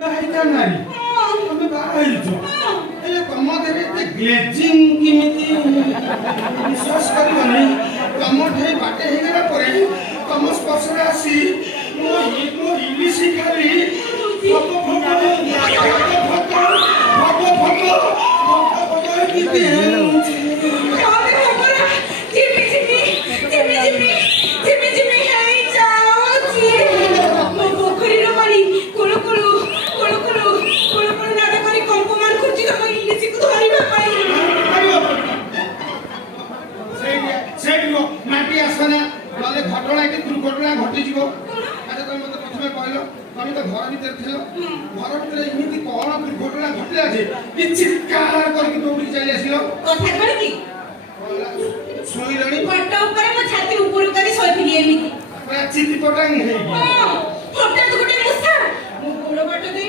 ବାହାରିକା ନାରୀ ତମେ ବାହା ହେଇଛ ହେଲେ ତମ ଦେହରେ ଏତେ ଗ୍ଲେଜିଂ କେମିତି ବିଶ୍ୱାସ କରିବନି ତମ ଠେଇ ବାଟେ ହେଇଗଲା ପରେ ତମ ସ୍ପର୍ଶରେ ଆସି ମୋ ଇଲିଶି ଖାଲି ଫକ ଫକ ହେଇକି ଦେଉଛି। ମାଟି ଆସନା ନହେଲେ ଘଟଣାଟି ଦୁର୍ଘଟଣା ଘଟିଯିବ। ଆଚ୍ଛା ତମେ ମତେ ପ୍ରଥମେ କହିଲ ତମେ ତ ଘର ଭିତରେ ଥିଲ ଘର ଭିତରେ ଏମିତି କଣ ଦୁର୍ଘଟଣା ଘଟିଲା ଯେ ଚିତ୍କାର କରିକି ଦୌଡ଼ିକି ଚାଲି ଆସିଲ? କଥା କଣ କି ଶୋଇଲଣି ଖଟ ଉପରେ ମୋ ଛାତି ଉପରୁ କରି ଶୋଇଥିଲି ଏମିତି ଚିତି ପଟାଙ୍ଗ ହେଇକି ହଠାତ୍ ଗୋଟେ ମୂଷା ମୋ ଗୋଡ଼ ବାଟ ଦେଇ